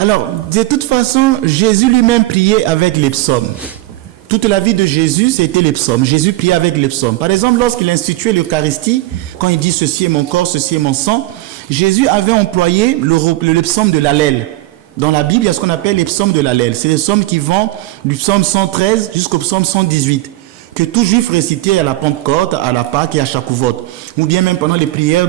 Alors, de toute façon, Jésus lui-même priait avec les psaumes. Toute la vie de Jésus, c'était les psaumes. Jésus priait avec les psaumes. Par exemple, lorsqu'il instituait l'Eucharistie, quand il dit « Ceci est mon corps, ceci est mon sang », Jésus avait employé le psaume de l'Allel. Dans la Bible, il y a ce qu'on appelle les psaumes de l'Allel. C'est les psaumes qui vont du psaume 113 jusqu'au psaume 118, que tout juif récitait à la Pentecôte, à la Pâque et à Shakuvoth, ou bien même pendant les prières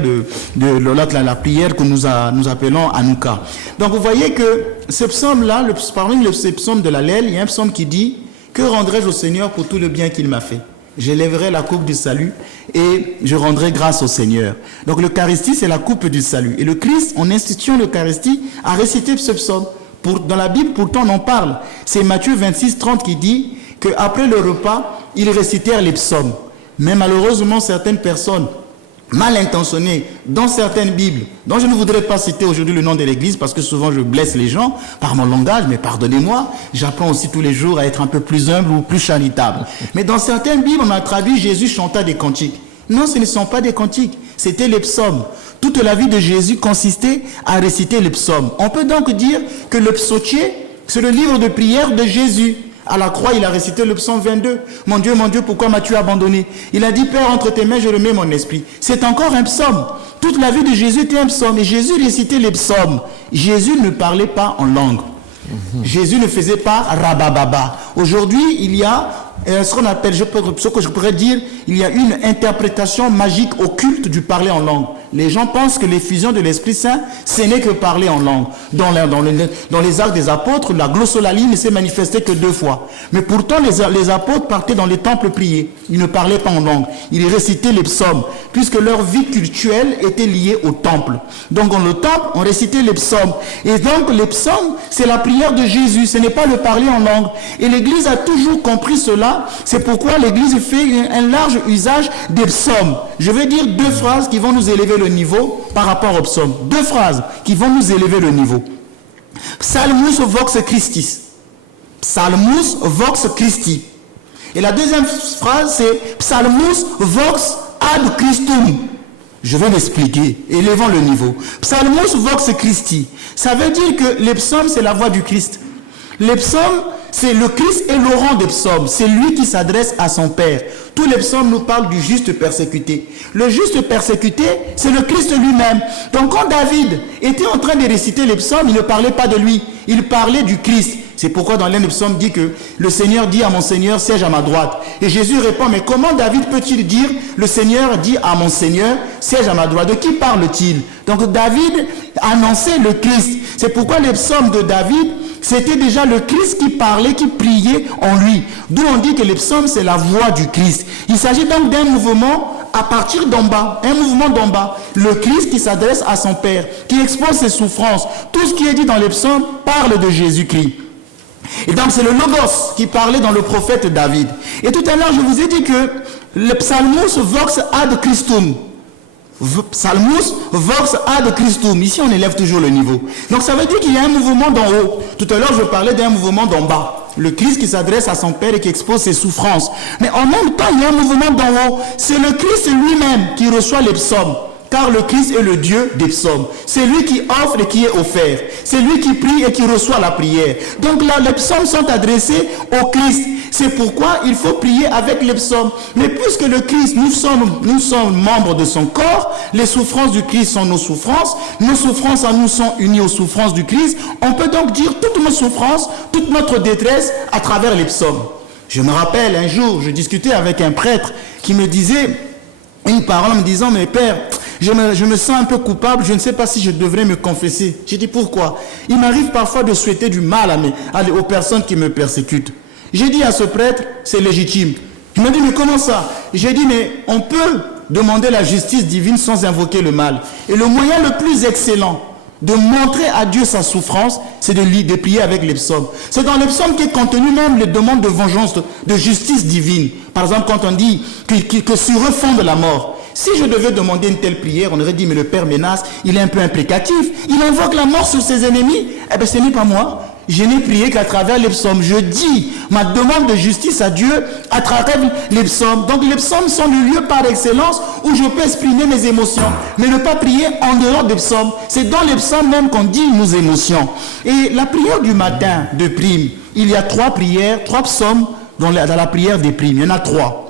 la prière que nous appelons Hanouka. Donc vous voyez que ce psaume-là, parmi ces psaumes de l'Allel, il y a un psaume qui dit « Que rendrai-je au Seigneur pour tout le bien qu'il m'a fait ? J'élèverai la coupe du salut et je rendrai grâce au Seigneur. » Donc l'Eucharistie, c'est la coupe du salut. Et le Christ, en instituant l'Eucharistie, a récité ce psaume. Dans la Bible, pourtant, on en parle. C'est Matthieu 26, 30 qui dit qu'après le repas, ils récitèrent les psaumes. Mais malheureusement, certaines personnes mal intentionnées dans certaines Bibles, dont je ne voudrais pas citer aujourd'hui le nom de l'Église parce que souvent je blesse les gens par mon langage, mais pardonnez-moi, j'apprends aussi tous les jours à être un peu plus humble ou plus charitable. Mais dans certaines Bibles, on a traduit Jésus chanta des cantiques. Non, ce ne sont pas des cantiques, c'était les psaumes. Toute la vie de Jésus consistait à réciter les psaumes. On peut donc dire que le psautier, c'est le livre de prière de Jésus. À la croix, il a récité le psaume 22. « Mon Dieu, pourquoi m'as-tu abandonné ?» Il a dit « Père, entre tes mains, je remets mon esprit. » C'est encore un psaume. Toute la vie de Jésus était un psaume. Et Jésus récitait les psaumes. Jésus ne parlait pas en langue. Jésus ne faisait pas rabababa. Aujourd'hui, il y a ce qu'on appelle, ce que je pourrais dire, il y a une interprétation magique occulte du parler en langue. Les gens pensent que l'effusion de l'Esprit Saint, ce n'est que parler en langue. Dans les Actes des Apôtres, la glossolalie ne s'est manifestée que 2 fois. Mais pourtant, les apôtres partaient dans les temples prier. Ils ne parlaient pas en langue. Ils récitaient les psaumes, puisque leur vie cultuelle était liée au temple. Donc, dans le temple, on récitait les psaumes. Et donc, les psaumes, c'est la prière de Jésus. Ce n'est pas le parler en langue. Et l'Église a toujours compris cela. C'est pourquoi l'Église fait un large usage des psaumes. Je vais dire 2 phrases qui vont nous élever le niveau par rapport aux psaumes. 2 phrases qui vont nous élever le niveau. Psalmus vox Christis. Psalmus vox Christi. Et la deuxième phrase, c'est Psalmus vox ad Christum. Je vais l'expliquer. Élevons le niveau. Psalmus vox Christi. Ça veut dire que les psaumes, c'est la voix du Christ. Les psaumes, c'est le Christ et le rang des psaumes. C'est lui qui s'adresse à son Père. Tous les psaumes nous parlent du juste persécuté. Le juste persécuté, c'est le Christ lui-même. Donc quand David était en train de réciter les psaumes, il ne parlait pas de lui. Il parlait du Christ. C'est pourquoi dans l'un des psaumes dit que le Seigneur dit à mon Seigneur, siège à ma droite. Et Jésus répond, mais comment David peut-il dire, le Seigneur dit à mon Seigneur, siège à ma droite? De qui parle-t-il? Donc David annonçait le Christ. C'est pourquoi les psaumes de David, c'était déjà le Christ qui parlait, qui priait en lui. D'où on dit que les psaumes, c'est la voix du Christ. Il s'agit donc d'un mouvement à partir d'en bas, un mouvement d'en bas. Le Christ qui s'adresse à son Père, qui expose ses souffrances. Tout ce qui est dit dans les psaumes parle de Jésus-Christ. Et donc c'est le Logos qui parlait dans le prophète David. Et tout à l'heure, je vous ai dit que le Psalmus vox ad Christum. Psalmus vox ad Christum. Ici, on élève toujours le niveau. Donc ça veut dire qu'il y a un mouvement d'en haut. Tout à l'heure, je parlais d'un mouvement d'en bas. Le Christ qui s'adresse à son Père et qui expose ses souffrances. Mais en même temps, il y a un mouvement d'en haut. C'est le Christ lui-même qui reçoit les psaumes. Car le Christ est le Dieu des psaumes. C'est lui qui offre et qui est offert. C'est lui qui prie et qui reçoit la prière. Donc là, les psaumes sont adressés au Christ. C'est pourquoi il faut prier avec les psaumes. Mais puisque le Christ, nous sommes membres de son corps, les souffrances du Christ sont nos souffrances à nous sont unies aux souffrances du Christ, on peut donc dire toutes nos souffrances, toute notre détresse à travers les psaumes. Je me rappelle un jour, je discutais avec un prêtre qui me disait une parole en me disant, mais Père, je me sens un peu coupable, je ne sais pas si je devrais me confesser. J'ai dit pourquoi? Il m'arrive parfois de souhaiter du mal aux personnes qui me persécutent. J'ai dit à ce prêtre, c'est légitime. Il m'a dit, mais comment ça? J'ai dit, mais on peut demander la justice divine sans invoquer le mal. Et le moyen le plus excellent de montrer à Dieu sa souffrance, c'est de prier avec les psaumes. C'est dans les psaumes qu'est contenu même les demandes de vengeance, de justice divine. Par exemple, quand on dit que sur eux fonde la mort. Si je devais demander une telle prière, on aurait dit, mais le Père Ménas, il est un peu imprécatif. Il invoque la mort sur ses ennemis. Eh bien, ce n'est pas moi. je n'ai prié qu'à travers les psaumes. Je dis ma demande de justice à Dieu à travers les psaumes. Donc les psaumes sont le lieu par excellence où je peux exprimer mes émotions, mais ne pas prier en dehors des psaumes. C'est dans les psaumes même qu'on dit nos émotions. Et la prière du matin de prime, il y a 3 prières, 3 psaumes dans la prière des primes. Il y en a 3.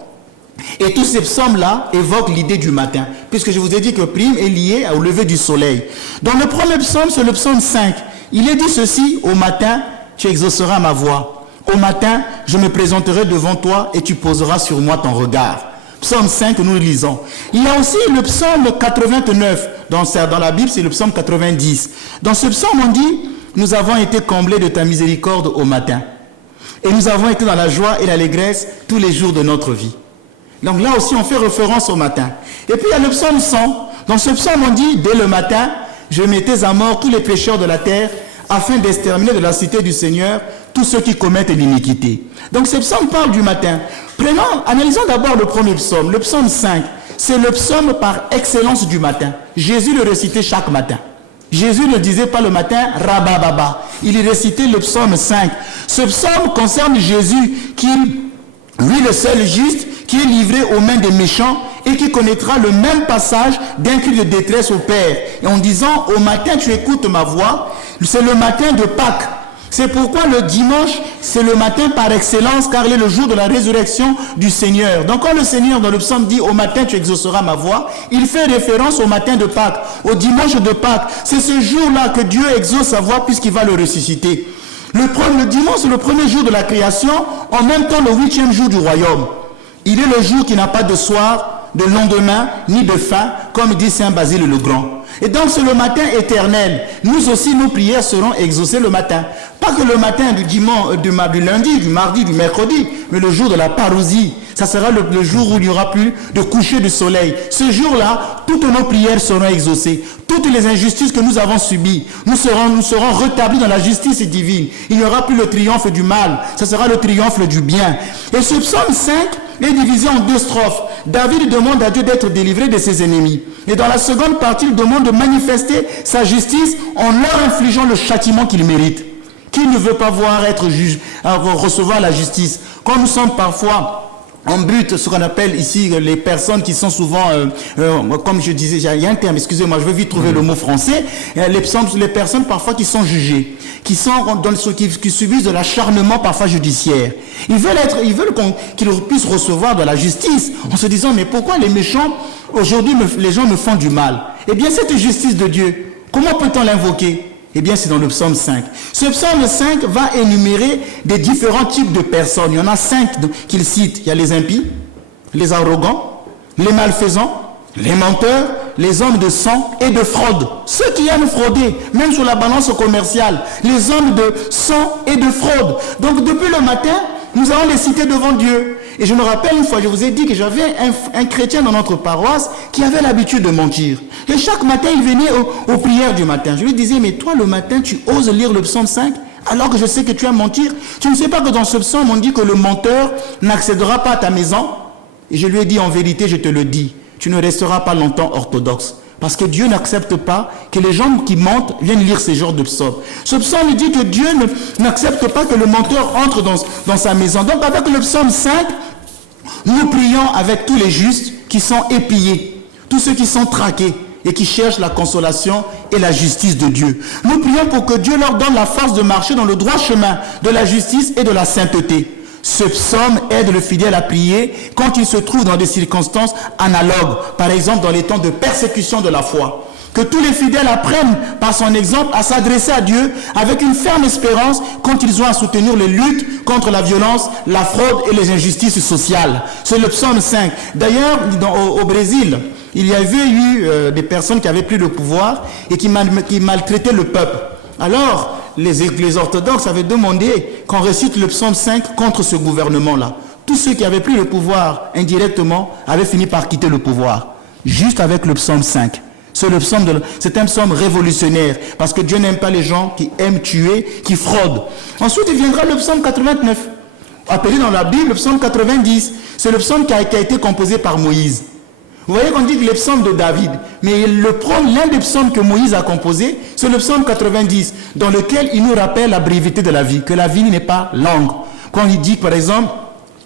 Et tous ces psaumes-là évoquent l'idée du matin, puisque je vous ai dit que prime est lié au lever du soleil. Dans le premier psaume, c'est le psaume 5. Il est dit ceci: au matin, tu exauceras ma voix. Au matin, je me présenterai devant toi et tu poseras sur moi ton regard. Psaume 5 que nous lisons. Il y a aussi le psaume 89. Dans la Bible, c'est le psaume 90. Dans ce psaume, on dit: nous avons été comblés de ta miséricorde au matin. Et nous avons été dans la joie et l'allégresse tous les jours de notre vie. Donc là aussi, on fait référence au matin. Et puis il y a le psaume 100. Dans ce psaume, on dit: dès le matin, je mettais à mort tous les pécheurs de la terre, afin d'exterminer de la cité du Seigneur tous ceux qui commettent l'iniquité. Donc ce psaume parle du matin. Analysons d'abord le premier psaume, le psaume 5. C'est le psaume par excellence du matin. Jésus le récitait chaque matin. Jésus ne disait pas le matin « Rabababa ». Il récitait le psaume 5. Ce psaume concerne Jésus qui, lui le seul juste, qui est livré aux mains des méchants et qui connaîtra le même passage d'un cri de détresse au Père. Et en disant: au matin tu écoutes ma voix, c'est le matin de Pâques. C'est pourquoi le dimanche, c'est le matin par excellence, car il est le jour de la résurrection du Seigneur. Donc quand le Seigneur dans le psaume dit: au matin tu exauceras ma voix, il fait référence au matin de Pâques, au dimanche de Pâques. C'est ce jour-là que Dieu exauce sa voix puisqu'il va le ressusciter. Le dimanche, c'est le premier jour de la création, en même temps le 8e jour du royaume. Il est le jour qui n'a pas de soir, de lendemain, ni de fin, comme dit Saint Basile le Grand. Et donc c'est le matin éternel. Nous aussi, nos prières seront exaucées le matin. Pas que le matin du dimanche, du lundi, du mardi, du mercredi, mais le jour de la parousie. Ça sera le jour où il n'y aura plus de coucher du soleil. Ce jour-là, toutes nos prières seront exaucées. Toutes les injustices que nous avons subies, nous serons rétablis dans la justice divine. Il n'y aura plus le triomphe du mal. Ça sera le triomphe du bien. Et ce psaume 5 est divisé en 2 strophes. David demande à Dieu d'être délivré de ses ennemis. Et dans la seconde partie, il demande de manifester sa justice en leur infligeant le châtiment qu'ils méritent. Qui ne veut pas voir être juge, recevoir la justice? Quand nous sommes parfois en but, ce qu'on appelle ici les personnes qui sont souvent, comme je disais, il y a un terme, excusez-moi, je vais vite trouver le mot français, les personnes parfois qui sont jugées, qui subissent de l'acharnement parfois judiciaire. Ils veulent qu'ils puissent recevoir de la justice, en se disant: mais pourquoi les méchants, aujourd'hui, les gens me font du mal? Eh bien, cette justice de Dieu, comment peut-on l'invoquer? Eh bien, c'est dans le psaume 5. Ce psaume 5 va énumérer des différents types de personnes. Il y en a 5 qu'il cite. Il y a les impies, les arrogants, les malfaisants, les menteurs, les hommes de sang et de fraude. Ceux qui aiment frauder, même sur la balance commerciale. Les hommes de sang et de fraude. Donc, depuis le matin, nous allons les citer devant Dieu. Et je me rappelle une fois, je vous ai dit que j'avais un chrétien dans notre paroisse qui avait l'habitude de mentir. Et chaque matin, il venait aux prières du matin. Je lui disais: mais toi, le matin, tu oses lire le psaume 5 alors que je sais que tu aimes mentir? Tu ne sais pas que dans ce psaume, on dit que le menteur n'accédera pas à ta maison? Et je lui ai dit: en vérité, je te le dis, tu ne resteras pas longtemps orthodoxe. Parce que Dieu n'accepte pas que les gens qui mentent viennent lire ces genres de psaumes. Ce psaume dit que Dieu n'accepte pas que le menteur entre dans sa maison. Donc avec le psaume 5, nous prions avec tous les justes qui sont épiés, tous ceux qui sont traqués et qui cherchent la consolation et la justice de Dieu. Nous prions pour que Dieu leur donne la force de marcher dans le droit chemin de la justice et de la sainteté. Ce psaume aide le fidèle à prier quand il se trouve dans des circonstances analogues, par exemple dans les temps de persécution de la foi. Que tous les fidèles apprennent par son exemple à s'adresser à Dieu avec une ferme espérance quand ils ont à soutenir les luttes contre la violence, la fraude et les injustices sociales. C'est le psaume 5. D'ailleurs, au Brésil, il y avait eu des personnes qui avaient pris le pouvoir et qui maltraitaient le peuple. Alors, les orthodoxes avaient demandé qu'on récite le psaume 5 contre ce gouvernement-là. Tous ceux qui avaient pris le pouvoir indirectement avaient fini par quitter le pouvoir, juste avec le psaume 5. C'est un psaume révolutionnaire, parce que Dieu n'aime pas les gens qui aiment tuer, qui fraudent. Ensuite, il viendra le psaume 89, appelé dans la Bible le psaume 90. C'est le psaume qui a été composé par Moïse. Vous voyez qu'on dit que les psaumes de David, mais l'un des psaumes que Moïse a composé, c'est le psaume 90, dans lequel il nous rappelle la brevité de la vie, que la vie n'est pas longue. Quand il dit, par exemple,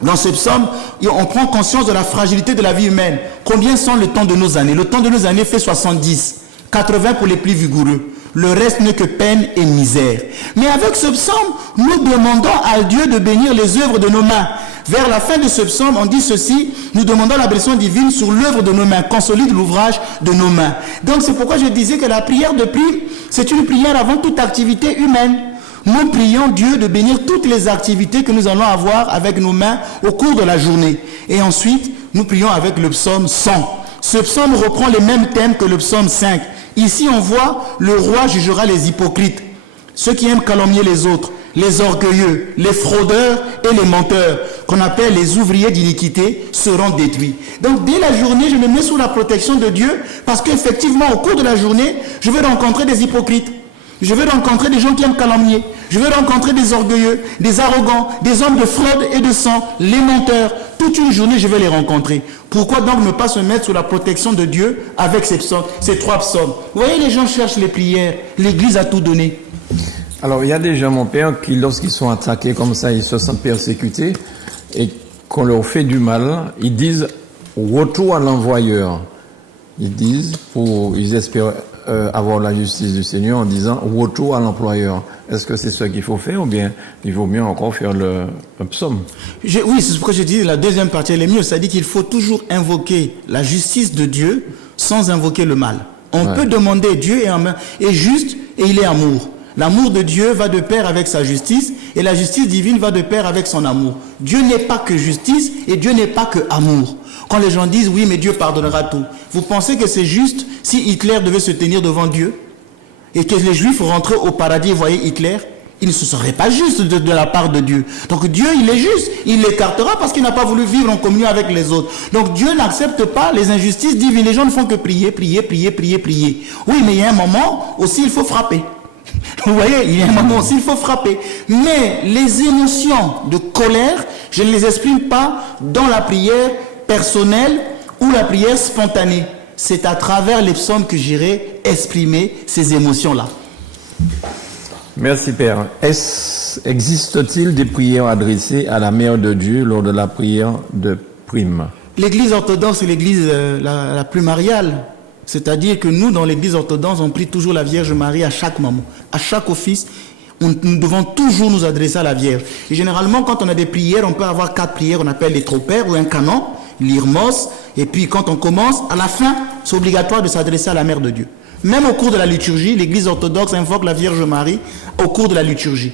dans ce psaume, on prend conscience de la fragilité de la vie humaine. Combien sont le temps de nos années? Le temps de nos années fait 70, 80 pour les plus vigoureux. Le reste n'est que peine et misère. Mais avec ce psaume, nous demandons à Dieu de bénir les œuvres de nos mains. Vers la fin de ce psaume, on dit ceci, nous demandons la bénédiction divine sur l'œuvre de nos mains, consolide l'ouvrage de nos mains. Donc c'est pourquoi je disais que la prière de prime, c'est une prière avant toute activité humaine. Nous prions Dieu de bénir toutes les activités que nous allons avoir avec nos mains au cours de la journée. Et ensuite, nous prions avec le psaume 100. Ce psaume reprend les mêmes thèmes que le psaume 5. Ici, on voit, le roi jugera les hypocrites, ceux qui aiment calomnier les autres, les orgueilleux, les fraudeurs et les menteurs, qu'on appelle les ouvriers d'iniquité, seront détruits. Donc, dès la journée, je me mets sous la protection de Dieu, parce qu'effectivement, au cours de la journée, je vais rencontrer des hypocrites. Je vais rencontrer des gens qui aiment calomnier. Je vais rencontrer des orgueilleux, des arrogants, des hommes de fraude et de sang, les menteurs. Toute une journée, je vais les rencontrer. Pourquoi donc ne pas se mettre sous la protection de Dieu avec ces trois psaumes? Vous voyez, les gens cherchent les prières. L'Église a tout donné. Alors, il y a des gens, mon père, qui, lorsqu'ils sont attaqués comme ça, ils se sentent persécutés et qu'on leur fait du mal, ils disent retour à l'envoyeur. Ils espèrent avoir la justice du Seigneur en disant retour à l'employeur. Est-ce que c'est ce qu'il faut faire ou bien il vaut mieux encore faire le psaume? Oui, c'est pourquoi je dis la deuxième partie, elle est mieux. C'est-à-dire qu'il faut toujours invoquer la justice de Dieu sans invoquer le mal. On peut demander Dieu est juste et il est amour. L'amour de Dieu va de pair avec sa justice et la justice divine va de pair avec son amour. Dieu n'est pas que justice et Dieu n'est pas que amour. Quand les gens disent oui mais Dieu pardonnera tout, vous pensez que c'est juste si Hitler devait se tenir devant Dieu et que les Juifs rentraient au paradis et voyaient Hitler? Il ne serait pas juste de la part de Dieu. Donc Dieu, il est juste. Il l'écartera parce qu'il n'a pas voulu vivre en communion avec les autres. Donc Dieu n'accepte pas les injustices divines. Les gens ne font que prier, prier, prier, prier, prier. Oui, mais il y a un moment aussi, il faut frapper. Vous voyez, il y a un moment aussi, il faut frapper. Mais les émotions de colère, je ne les exprime pas dans la prière personnelle ou la prière spontanée. C'est à travers les psaumes que j'irai exprimer ces émotions-là. Merci Père. Existe-t-il des prières adressées à la Mère de Dieu lors de la prière de prime? L'église orthodoxe est l'église la plus mariale. C'est-à-dire que nous, dans l'église orthodoxe, on prie toujours la Vierge Marie à chaque moment. À chaque office, nous devons toujours nous adresser à la Vierge. Et généralement, quand on a des prières, on peut avoir 4 prières, on appelle les tropères ou un canon, l'irmos. Et puis quand on commence, à la fin, c'est obligatoire de s'adresser à la Mère de Dieu. Même au cours de la liturgie, l'église orthodoxe invoque la Vierge Marie au cours de la liturgie.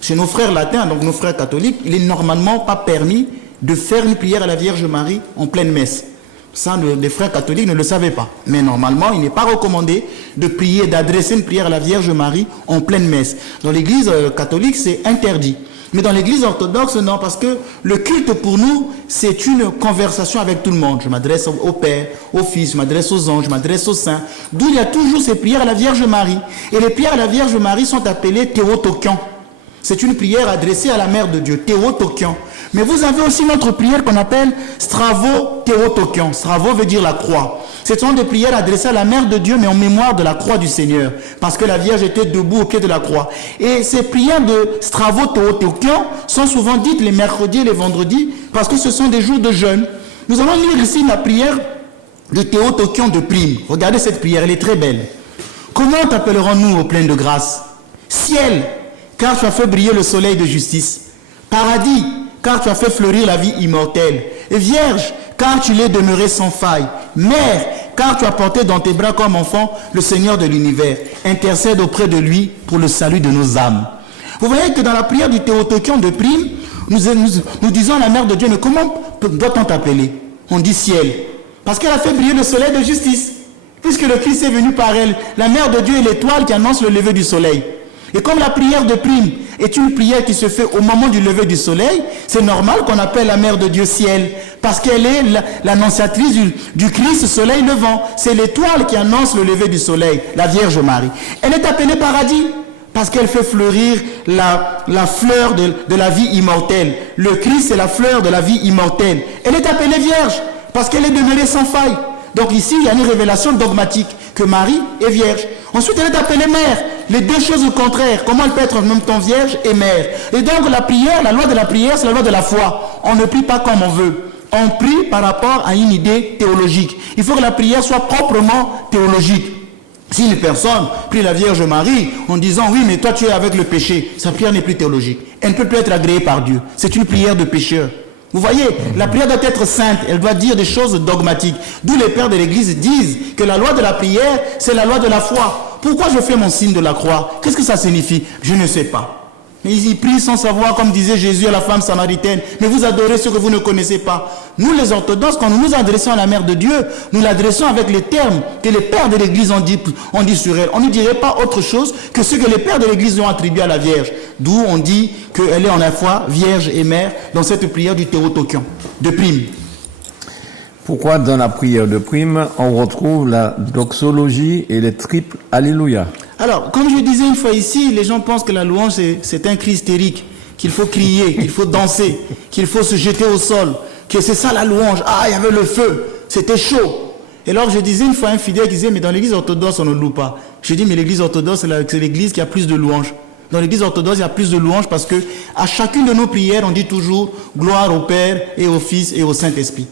Chez nos frères latins, donc nos frères catholiques, il n'est normalement pas permis de faire une prière à la Vierge Marie en pleine messe. Ça, les frères catholiques ne le savaient pas. Mais normalement, il n'est pas recommandé de prier, d'adresser une prière à la Vierge Marie en pleine messe. Dans l'église catholique, c'est interdit. Mais dans l'église orthodoxe, non, parce que le culte pour nous, c'est une conversation avec tout le monde. Je m'adresse au Père, au Fils, je m'adresse aux anges, je m'adresse aux saints. D'où il y a toujours ces prières à la Vierge Marie. Et les prières à la Vierge Marie sont appelées théotokion. C'est une prière adressée à la Mère de Dieu, théotokion. Mais vous avez aussi notre prière qu'on appelle stravo-théotokion. Stravo veut dire la croix. Ce sont des prières adressées à la Mère de Dieu, mais en mémoire de la croix du Seigneur. Parce que la Vierge était debout au pied de la croix. Et ces prières de stravo-théotokion sont souvent dites les mercredis et les vendredis, parce que ce sont des jours de jeûne. Nous allons lire ici la prière de théotokion de prime. Regardez cette prière, elle est très belle. Comment t'appellerons-nous au plein de grâce? Ciel, car tu as fait briller le soleil de justice. Paradis, car tu as fait fleurir la vie immortelle. Et Vierge, car tu l'es demeuré sans faille. Mère, car tu as porté dans tes bras comme enfant le Seigneur de l'univers. Intercède auprès de lui pour le salut de nos âmes. Vous voyez que dans la prière du théotokion de prime, nous disons à la Mère de Dieu, mais comment doit-on t'appeler? On dit ciel, parce qu'elle a fait briller le soleil de justice. Puisque le Christ est venu par elle, la Mère de Dieu est l'étoile qui annonce le lever du soleil. Et comme la prière de prime est une prière qui se fait au moment du lever du soleil, c'est normal qu'on appelle la Mère de Dieu ciel, parce qu'elle est l'annonciatrice du Christ soleil levant. C'est l'étoile qui annonce le lever du soleil, la Vierge Marie. Elle est appelée paradis, parce qu'elle fait fleurir la fleur de la vie immortelle. Le Christ est la fleur de la vie immortelle. Elle est appelée Vierge, parce qu'elle est demeurée sans faille. Donc ici, il y a une révélation dogmatique que Marie est vierge. Ensuite, elle est appelée mère. Les deux choses contraires. Comment elle peut être en même temps vierge et mère? Et donc la prière, la loi de la prière, c'est la loi de la foi. On ne prie pas comme on veut. On prie par rapport à une idée théologique. Il faut que la prière soit proprement théologique. Si une personne prie la Vierge Marie en disant oui mais toi tu es avec le péché, sa prière n'est plus théologique. Elle ne peut plus être agréée par Dieu. C'est une prière de pécheur. Vous voyez, la prière doit être sainte, elle doit dire des choses dogmatiques. D'où les pères de l'Église disent que la loi de la prière, c'est la loi de la foi. Pourquoi je fais mon signe de la croix? Qu'est-ce que ça signifie? Je ne sais pas. Mais ils prient sans savoir, comme disait Jésus à la femme samaritaine. Mais vous adorez ce que vous ne connaissez pas. Nous, les orthodoxes, quand nous nous adressons à la Mère de Dieu, nous l'adressons avec les termes que les pères de l'Église ont dit sur elle. On ne dirait pas autre chose que ce que les pères de l'Église ont attribué à la Vierge. D'où on dit qu'elle est en la fois Vierge et Mère dans cette prière du Théotokion, de prime. Pourquoi dans la prière de prime, on retrouve la doxologie et les triples Alléluia? Alors, comme je disais une fois ici, les gens pensent que la louange, c'est un cri hystérique, qu'il faut crier, qu'il faut danser, qu'il faut se jeter au sol, que c'est ça la louange. Ah, il y avait le feu, c'était chaud. Et alors, je disais une fois à un fidèle qui disait, mais dans l'église orthodoxe, on ne loue pas. Je dis, mais l'église orthodoxe, c'est l'église qui a plus de louanges. Dans l'église orthodoxe, il y a plus de louanges parce que à chacune de nos prières, on dit toujours gloire au Père et au Fils et au Saint-Esprit.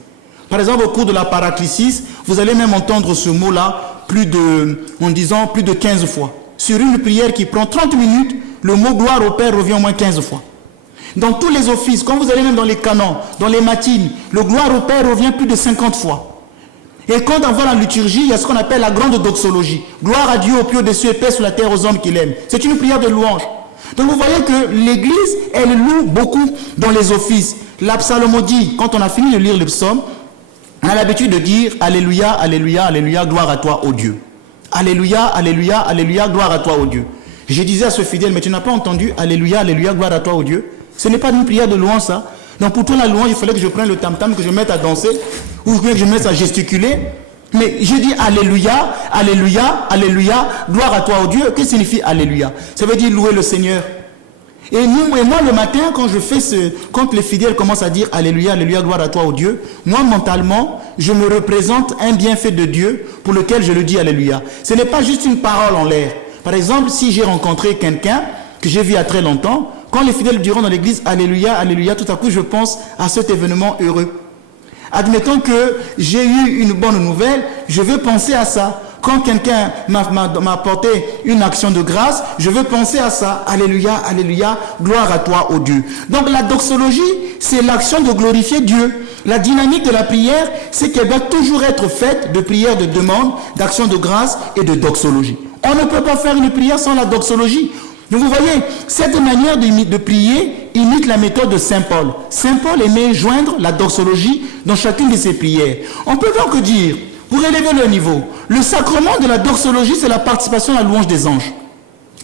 Par exemple, au cours de la paraclésis, vous allez même entendre ce mot-là plus de 15 fois. Sur une prière qui prend 30 minutes, le mot gloire au Père revient au moins 15 fois. Dans tous les offices, quand vous allez même dans les canons, dans les matines, le gloire au Père revient plus de 50 fois. Et quand on va dans la liturgie, il y a ce qu'on appelle la grande doxologie. Gloire à Dieu au plus haut des cieux et paix sur la terre aux hommes qu'il aime. C'est une prière de louange. Donc vous voyez que l'Église, elle loue beaucoup dans les offices. La psalmodie, quand on a fini de lire le psaume, on a l'habitude de dire Alléluia, Alléluia, Alléluia, gloire à toi, ô Dieu. Alléluia, Alléluia, Alléluia, gloire à toi, ô Dieu. Je disais à ce fidèle, mais tu n'as pas entendu Alléluia, Alléluia, gloire à toi, ô Dieu? Ce n'est pas une prière de louange, ça. Donc pour toi, la louange, il fallait que je prenne le tam-tam, que je mette à danser, ou que je mette à gesticuler. Mais je dis Alléluia, Alléluia, Alléluia, gloire à toi, ô Dieu. Qu'est-ce que signifie Alléluia? Ça veut dire louer le Seigneur. Et moi, le matin, quand les fidèles commencent à dire Alléluia, Alléluia, gloire à toi, ô Dieu, moi, mentalement, je me représente un bienfait de Dieu pour lequel je le dis Alléluia. Ce n'est pas juste une parole en l'air. Par exemple, si j'ai rencontré quelqu'un que j'ai vu il y a très longtemps, quand les fidèles diront dans l'église Alléluia, Alléluia, tout à coup, je pense à cet événement heureux. Admettons que j'ai eu une bonne nouvelle, je veux penser à ça. Quand quelqu'un m'a apporté une action de grâce, je veux penser à ça. Alléluia, Alléluia, gloire à toi, ô Dieu. Donc la doxologie, c'est l'action de glorifier Dieu. La dynamique de la prière, c'est qu'elle doit toujours être faite de prières de demande, d'action de grâce et de doxologie. On ne peut pas faire une prière sans la doxologie. Donc vous voyez, cette manière de prier imite la méthode de Saint Paul. Saint Paul aimait joindre la doxologie dans chacune de ses prières. On peut donc dire, pour élever le niveau, le sacrement de la doxologie, c'est la participation à la louange des anges.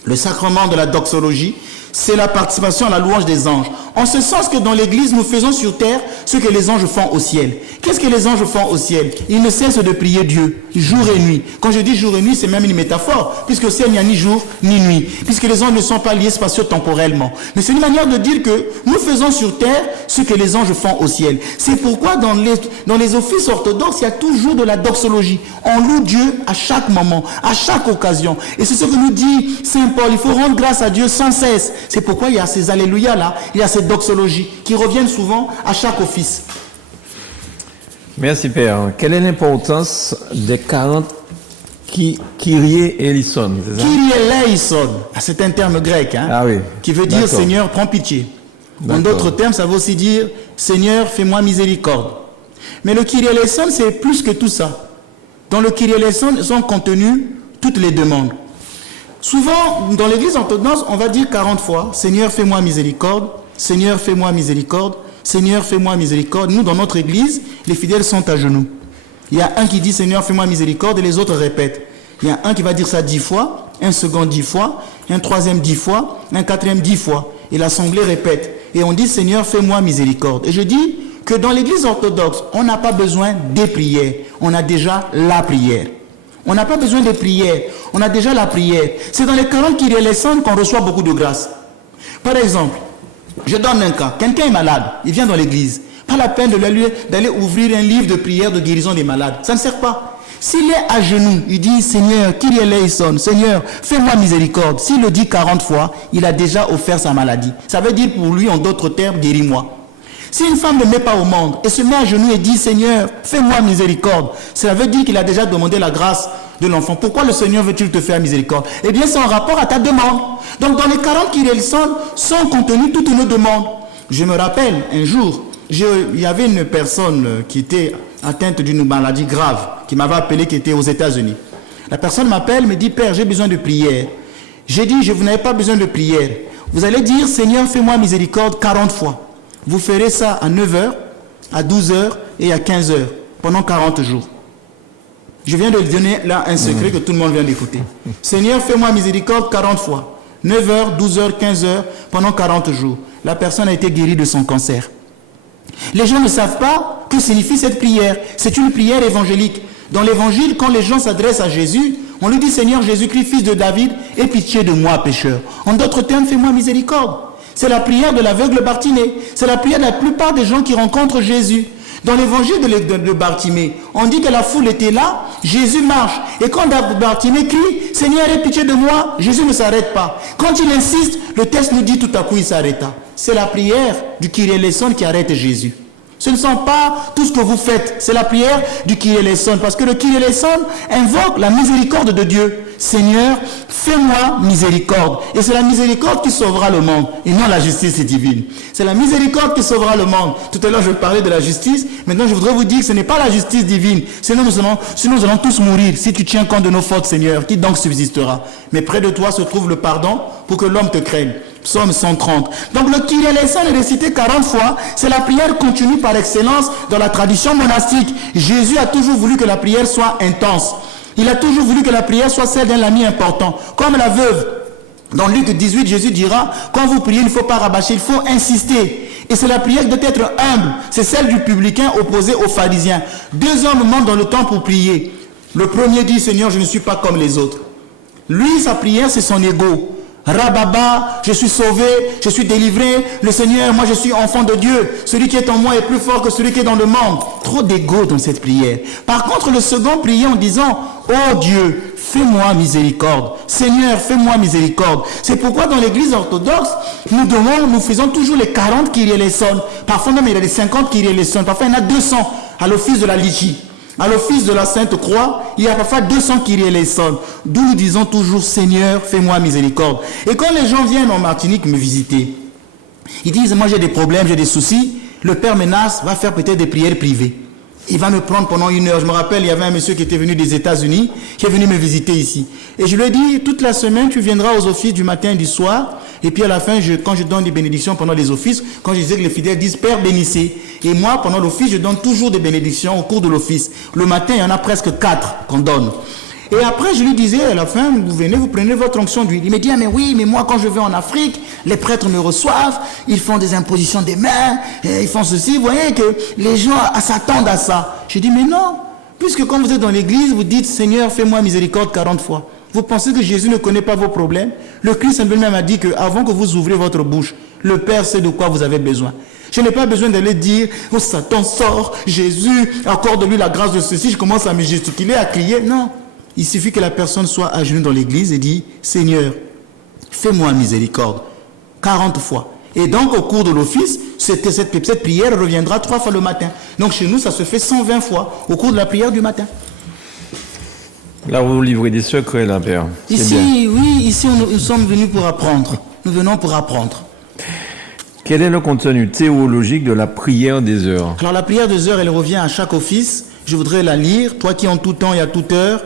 Le sacrement de la doxologie, c'est la participation à la louange des anges. En ce sens que dans l'église, nous faisons sur terre ce que les anges font au ciel. Qu'est-ce que les anges font au ciel? Ils ne cessent de prier Dieu, jour et nuit. Quand je dis jour et nuit, c'est même une métaphore, puisque au ciel, il n'y a ni jour ni nuit, puisque les anges ne sont pas liés spatio-temporellement. Mais c'est une manière de dire que nous faisons sur terre ce que les anges font au ciel. C'est pourquoi dans les offices orthodoxes, il y a toujours de la doxologie. On loue Dieu à chaque moment, à chaque occasion. Et c'est ce que nous dit Saint Paul, il faut rendre grâce à Dieu sans cesse. C'est pourquoi il y a ces alléluia là, il y a ces doxologies qui reviennent souvent à chaque office. Merci Père. Quelle est l'importance des 40 Kyrie eleison? Kyrie eleison, c'est un terme grec, hein, ah oui. Qui veut dire Seigneur, prends pitié. En d'autres termes, ça veut aussi dire Seigneur, fais-moi miséricorde. Mais le Kyrie eleison, c'est plus que tout ça. Dans le Kyrie eleison sont contenues toutes les demandes. Souvent, dans l'église orthodoxe, on va dire 40 fois, Seigneur, fais-moi miséricorde, Seigneur, fais-moi miséricorde, Seigneur, fais-moi miséricorde. Nous, dans notre église, les fidèles sont à genoux. Il y a un qui dit, Seigneur, fais-moi miséricorde, et les autres répètent. Il y a un qui va dire ça 10 fois, un second 10 fois, un troisième 10 fois, un quatrième 10 fois. Et l'assemblée répète. Et on dit, Seigneur, fais-moi miséricorde. Et je dis que dans l'église orthodoxe, on n'a pas besoin des prières. On a déjà la prière. On n'a pas besoin de prières. On a déjà la prière. C'est dans les 40 Kyrie eleison qu'on reçoit beaucoup de grâce. Par exemple, je donne un cas. Quelqu'un est malade. Il vient dans l'église. Pas la peine d'aller ouvrir un livre de prière de guérison des malades. Ça ne sert pas. S'il est à genoux, il dit, Seigneur, Kyrie eleison, Seigneur, fais-moi miséricorde. S'il le dit 40 fois, il a déjà offert sa maladie. Ça veut dire pour lui, en d'autres termes, guéris-moi. Si une femme ne met pas au monde et se met à genoux et dit, Seigneur, fais-moi miséricorde, ça veut dire qu'il a déjà demandé la grâce de l'enfant. Pourquoi le Seigneur veut-il te faire miséricorde? Eh bien, c'est en rapport à ta demande. Donc, dans les 40 Kyrie eleison sont contenues toutes nos demandes. Je me rappelle, un jour, il y avait une personne qui était atteinte d'une maladie grave, qui m'avait appelé, qui était aux États-Unis. La personne m'appelle, me dit, Père, j'ai besoin de prière. J'ai dit, vous n'avez pas besoin de prière. Vous allez dire, Seigneur, fais-moi miséricorde 40 fois. Vous ferez ça à 9h, à 12h et à 15h, pendant 40 jours. Je viens de donner là un secret que tout le monde vient d'écouter. Seigneur, fais-moi miséricorde 40 fois. 9h, 12h, 15h, pendant 40 jours. La personne a été guérie de son cancer. Les gens ne savent pas que signifie cette prière. C'est une prière évangélique. Dans l'évangile, quand les gens s'adressent à Jésus, on lui dit, Seigneur Jésus-Christ, fils de David, aie pitié de moi, pécheur. En d'autres termes, fais-moi miséricorde. C'est la prière de l'aveugle Bartimée. C'est la prière de la plupart des gens qui rencontrent Jésus. Dans l'évangile de Bartimée, on dit que la foule était là, Jésus marche. Et quand Bartimée crie, Seigneur, aie pitié de moi, Jésus ne s'arrête pas. Quand il insiste, le texte nous dit tout à coup, il s'arrêta. C'est la prière du Kyrie eleison qui arrête Jésus. Ce ne sont pas tout ce que vous faites, c'est la prière du Kyrie eleison. Parce que le Kyrie eleison invoque la miséricorde de Dieu. Seigneur, fais-moi miséricorde. Et c'est la miséricorde qui sauvera le monde, et non la justice divine. C'est la miséricorde qui sauvera le monde. Tout à l'heure, je parlais de la justice. Maintenant, je voudrais vous dire que ce n'est pas la justice divine. Sinon, nous allons tous mourir. Si tu tiens compte de nos fautes, Seigneur, qui donc subsistera? Mais près de toi se trouve le pardon pour que l'homme te craigne. Psaume 130. Donc le Kyrie eleison est récité 40 fois. C'est la prière continue par excellence dans la tradition monastique. Jésus a toujours voulu que la prière soit intense. Il a toujours voulu que la prière soit celle d'un ami important. Comme la veuve. Dans Luc 18, Jésus dira, quand vous priez, il ne faut pas rabâcher, il faut insister. Et c'est la prière qui doit être humble. C'est celle du publicain opposé aux pharisiens. 2 hommes montent dans le temps pour prier. Le premier dit, Seigneur, je ne suis pas comme les autres. Lui, sa prière, c'est son ego. Rababa, je suis sauvé, je suis délivré, le Seigneur, moi je suis enfant de Dieu, celui qui est en moi est plus fort que celui qui est dans le monde. Trop d'ego dans cette prière. Par contre, le second priait en disant, oh Dieu, fais-moi miséricorde. Seigneur, fais-moi miséricorde. C'est pourquoi dans l'église orthodoxe, nous faisons toujours les 40 Kyrie eleison. Parfois même il y a les 50 Kyrie eleison, parfois il y en a 200 à l'office de la liturgie. À l'office de la Sainte Croix, il y a parfois 200 Kyrie eleison. D'où nous disons toujours, Seigneur, fais-moi miséricorde. Et quand les gens viennent en Martinique me visiter, ils disent, moi j'ai des problèmes, j'ai des soucis, le Père Menace va faire peut-être des prières privées. Il va me prendre pendant 1 heure. Je me rappelle, il y avait un monsieur qui était venu des États-Unis, qui est venu me visiter ici. Et je lui ai dit, toute la semaine, tu viendras aux offices du matin et du soir. Et puis à la fin, quand je donne des bénédictions pendant les offices, quand je disais que les fidèles disent, Père, bénissez. Et moi, pendant l'office, je donne toujours des bénédictions au cours de l'office. Le matin, il y en a presque 4 qu'on donne. Et après, je lui disais, à la fin, vous venez, vous prenez votre onction d'huile. Il me dit, ah, mais oui, mais moi, quand je vais en Afrique, les prêtres me reçoivent, ils font des impositions des mains, ils font ceci. Vous voyez que les gens s'attendent à ça. Je dis, mais non, puisque quand vous êtes dans l'église, vous dites, Seigneur, fais-moi miséricorde 40 fois. Vous pensez que Jésus ne connaît pas vos problèmes? Le Christ lui-même a dit qu'avant que vous ouvriez votre bouche, le Père sait de quoi vous avez besoin. Je n'ai pas besoin d'aller dire, oh Satan sort, Jésus, accorde-lui la grâce de ceci, je commence à me gesticuler, à crier. Non. Il suffit que la personne soit à genoux dans l'église et dit, Seigneur, fais-moi miséricorde. 40 fois. Et donc, au cours de l'office, cette prière reviendra 3 fois le matin. Donc, chez nous, ça se fait 120 fois au cours de la prière du matin. Là, vous livrez des secrets, là, Père. Ici, oui, ici, nous sommes venus pour apprendre. Nous venons pour apprendre. Quel est le contenu théologique de la prière des heures? Alors, la prière des heures, elle revient à chaque office. Je voudrais la lire. Toi qui en tout temps et à toute heure,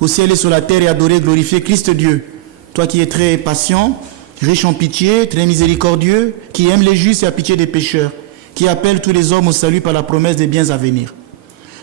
au ciel et sur la terre, et adorer, glorifier Christ Dieu. Toi qui es très patient, riche en pitié, très miséricordieux, qui aime les justes et a pitié des pécheurs, qui appelle tous les hommes au salut par la promesse des biens à venir.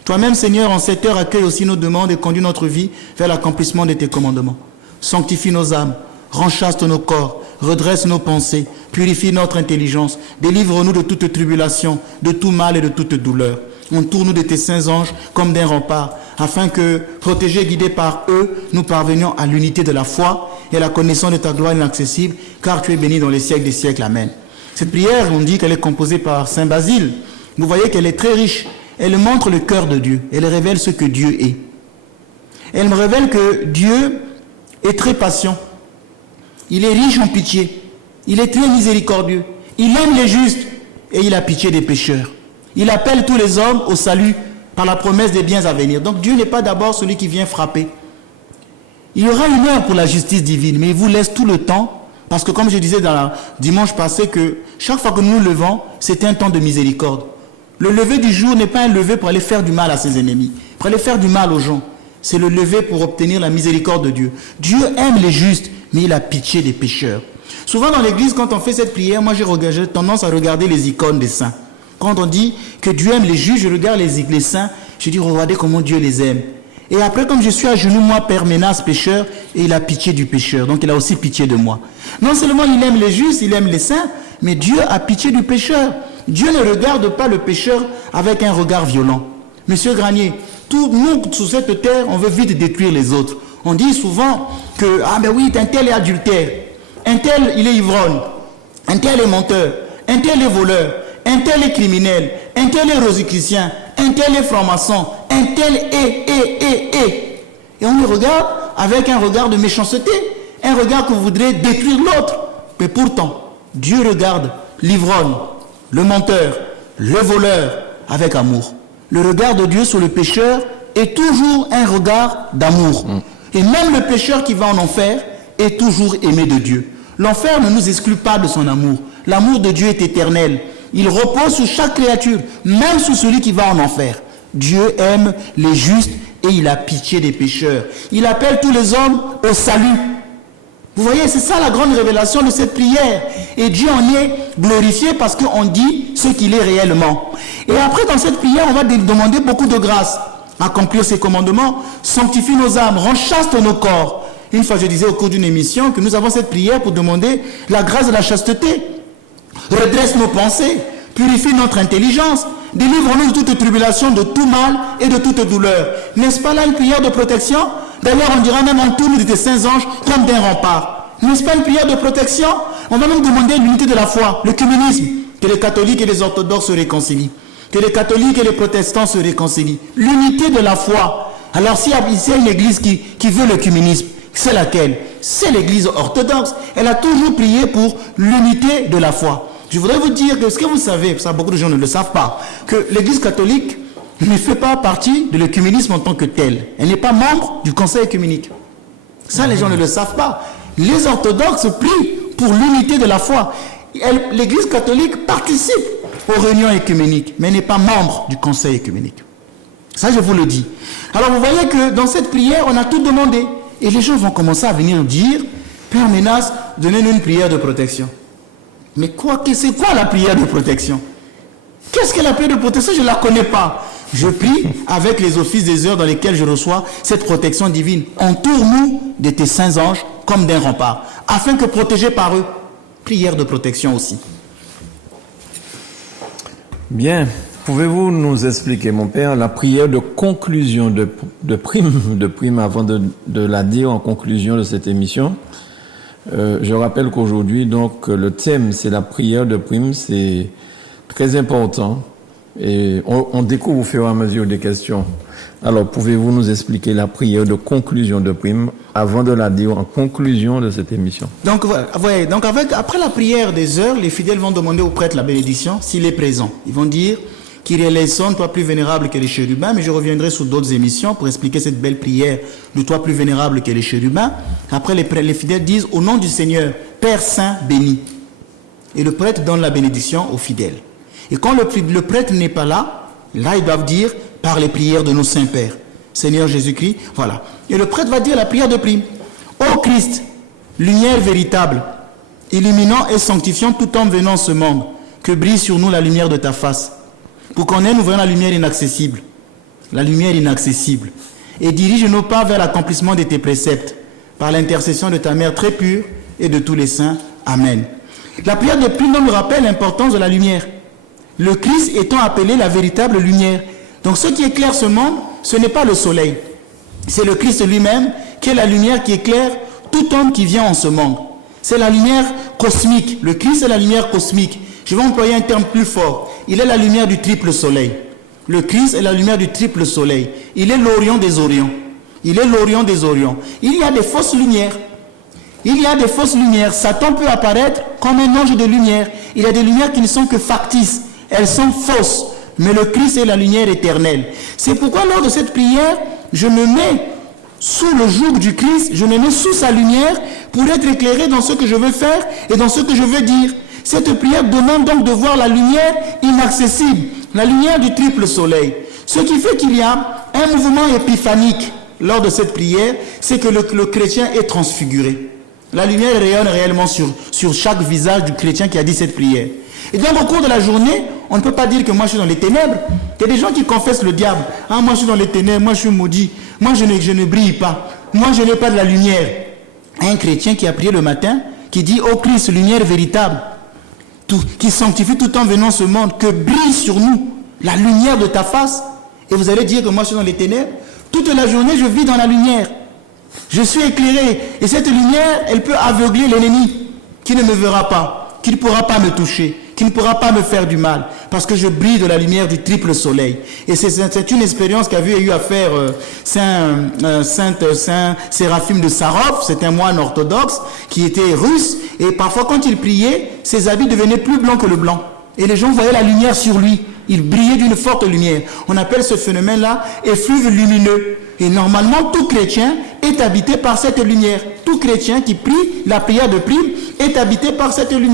Toi-même, Seigneur, en cette heure, accueille aussi nos demandes et conduis notre vie vers l'accomplissement de tes commandements. Sanctifie nos âmes, rends chaste nos corps, redresse nos pensées, purifie notre intelligence, délivre-nous de toute tribulation, de tout mal et de toute douleur. Entoure-nous de tes saints anges comme d'un rempart, afin que, protégés et guidés par eux, nous parvenions à l'unité de la foi et à la connaissance de ta gloire inaccessible, car tu es béni dans les siècles des siècles. Amen. Cette prière, on dit qu'elle est composée par Saint Basile. Vous voyez qu'elle est très riche. Elle montre le cœur de Dieu. Elle révèle ce que Dieu est. Elle me révèle que Dieu est très patient. Il est riche en pitié. Il est très miséricordieux. Il aime les justes et il a pitié des pécheurs. Il appelle tous les hommes au salut par la promesse des biens à venir. Donc Dieu n'est pas d'abord celui qui vient frapper. Il y aura une heure pour la justice divine, mais il vous laisse tout le temps, parce que comme je disais dimanche passé, que chaque fois que nous nous levons, c'est un temps de miséricorde. Le lever du jour n'est pas un lever pour aller faire du mal à ses ennemis, pour aller faire du mal aux gens. C'est le lever pour obtenir la miséricorde de Dieu. Dieu aime les justes, mais il a pitié des pécheurs. Souvent dans l'église, quand on fait cette prière, moi j'ai tendance à regarder les icônes des saints. Quand on dit que Dieu aime les justes, je regarde les saints, je dis regardez comment Dieu les aime. Et après, comme je suis à genoux, moi, Père Ménas, pécheur, et il a pitié du pécheur. Donc, il a aussi pitié de moi. Non seulement il aime les justes, il aime les saints, mais Dieu a pitié du pécheur. Dieu ne regarde pas le pécheur avec un regard violent. Monsieur Granier, nous, sur cette terre, on veut vite détruire les autres. On dit souvent que, ah ben oui, un tel est adultère, un tel, il est ivrogne, un tel est menteur, un tel est voleur, un tel est criminel, un tel est rosicrucien, un tel est franc-maçon, un tel est. Et on le regarde avec un regard de méchanceté, un regard que vous voudrez détruire l'autre. Mais pourtant, Dieu regarde l'ivrogne, le menteur, le voleur avec amour. Le regard de Dieu sur le pécheur est toujours un regard d'amour. Et même le pécheur qui va en enfer est toujours aimé de Dieu. L'enfer ne nous exclut pas de son amour. L'amour de Dieu est éternel. Il repose sur chaque créature, même sur celui qui va en enfer. Dieu aime les justes et il a pitié des pécheurs. Il appelle tous les hommes au salut. Vous voyez, c'est ça la grande révélation de cette prière. Et Dieu en est glorifié parce qu'on dit ce qu'il est réellement. Et après, dans cette prière, on va demander beaucoup de grâce. Accomplir ses commandements, sanctifie nos âmes, rend chaste nos corps. Une fois, je disais au cours d'une émission que nous avons cette prière pour demander la grâce de la chasteté. Redresse nos pensées, purifie notre intelligence, délivre-nous de toute tribulation, de tout mal et de toute douleur. N'est-ce pas là une prière de protection? D'ailleurs, on dira même entoure-nous de tes saints anges comme d'un rempart. N'est-ce pas une prière de protection? On va même demander l'unité de la foi, le communisme, que les catholiques et les orthodoxes se réconcilient, que les catholiques et les protestants se réconcilient. L'unité de la foi. Alors s'il y a une église qui veut le communisme, c'est laquelle? C'est l'église orthodoxe. Elle a toujours prié pour l'unité de la foi. Je voudrais vous dire que ce que vous savez, ça beaucoup de gens ne le savent pas, que l'église catholique ne fait pas partie de l'œcuménisme en tant que tel. Elle n'est pas membre du conseil œcuménique. Ça, les gens ne le savent pas. Les orthodoxes prient pour l'unité de la foi. L'église catholique participe aux réunions œcuméniques, mais n'est pas membre du conseil œcuménique. Ça, je vous le dis. Alors, vous voyez que dans cette prière, on a tout demandé. Et les gens vont commencer à venir dire, Père Ménas, donnez-nous une prière de protection. Mais c'est quoi la prière de protection? Qu'est-ce que la prière de protection? Je ne la connais pas. Je prie avec les offices des heures dans lesquels je reçois cette protection divine. Entoure-nous de tes saints anges comme d'un rempart, afin que protégés par eux. Prière de protection aussi. Bien. Pouvez-vous nous expliquer, mon père, la prière de conclusion de prime avant de la dire en conclusion de cette émission? Je rappelle qu'aujourd'hui, donc, le thème, c'est la prière de prime, c'est très important. Et on découvre au fur et à mesure des questions. Alors, pouvez-vous nous expliquer la prière de conclusion de prime avant de la dire en conclusion de cette émission? Donc, voyez, donc après la prière des heures, les fidèles vont demander au prêtre la bénédiction s'il est présent. Ils vont dire Kyrie eleison, toi plus vénérable que les chérubins, mais je reviendrai sur d'autres émissions pour expliquer cette belle prière de toi plus vénérable que les chérubins. Après, les fidèles disent au nom du Seigneur, Père Saint béni. Et le prêtre donne la bénédiction aux fidèles. Et quand le prêtre n'est pas là, ils doivent dire par les prières de nos saints pères. Seigneur Jésus-Christ, voilà. Et le prêtre va dire la prière de prime. Ô Christ, lumière véritable, illuminant et sanctifiant tout homme venant en ce monde, que brille sur nous la lumière de ta face. Pour qu'on ait, nous voyons la lumière inaccessible. La lumière inaccessible. Et dirige nos pas vers l'accomplissement de tes préceptes, par l'intercession de ta mère très pure et de tous les saints. Amen. La prière de prime nous rappelle l'importance de la lumière. Le Christ étant appelé la véritable lumière. Donc ce qui éclaire ce monde, ce n'est pas le soleil. C'est le Christ lui-même qui est la lumière qui éclaire tout homme qui vient en ce monde. C'est la lumière cosmique. Le Christ est la lumière cosmique. Je vais employer un terme plus fort. Il est la lumière du triple soleil. Le Christ est la lumière du triple soleil. Il est l'Orient des Orients. Il est l'Orient des Orients. Il y a des fausses lumières. Il y a des fausses lumières. Satan peut apparaître comme un ange de lumière. Il y a des lumières qui ne sont que factices. Elles sont fausses. Mais le Christ est la lumière éternelle. C'est pourquoi lors de cette prière, je me mets sous le joug du Christ, je me mets sous sa lumière pour être éclairé dans ce que je veux faire et dans ce que je veux dire. Cette prière demande donc de voir la lumière inaccessible, la lumière du triple soleil. Ce qui fait qu'il y a un mouvement épiphanique lors de cette prière, c'est que le chrétien est transfiguré. La lumière rayonne réellement sur chaque visage du chrétien qui a dit cette prière. Et donc au cours de la journée, on ne peut pas dire que moi je suis dans les ténèbres. Il y a des gens qui confessent le diable. Ah, moi je suis dans les ténèbres, moi je suis maudit. Moi je ne brille pas. Moi je n'ai pas de la lumière. Un chrétien qui a prié le matin, qui dit, ô Christ, lumière véritable, qui sanctifie tout en venant ce monde, que brille sur nous la lumière de ta face. Et vous allez dire que moi je suis dans les ténèbres. Toute la journée je vis dans la lumière. Je suis éclairé. Et cette lumière, elle peut aveugler l'ennemi, qui ne me verra pas, qui ne pourra pas me toucher, qui ne pourra pas me faire du mal, parce que je brille de la lumière du triple soleil. Et c'est une expérience qu'avait eu à faire Saint Séraphime de Sarov. C'est un moine orthodoxe qui était russe, et parfois quand il priait, ses habits devenaient plus blancs que le blanc. Et les gens voyaient la lumière sur lui. Il brillait d'une forte lumière. On appelle ce phénomène-là effluve lumineux. Et normalement, tout chrétien est habité par cette lumière. Tout chrétien qui prie la prière de prime est habité par cette lumière.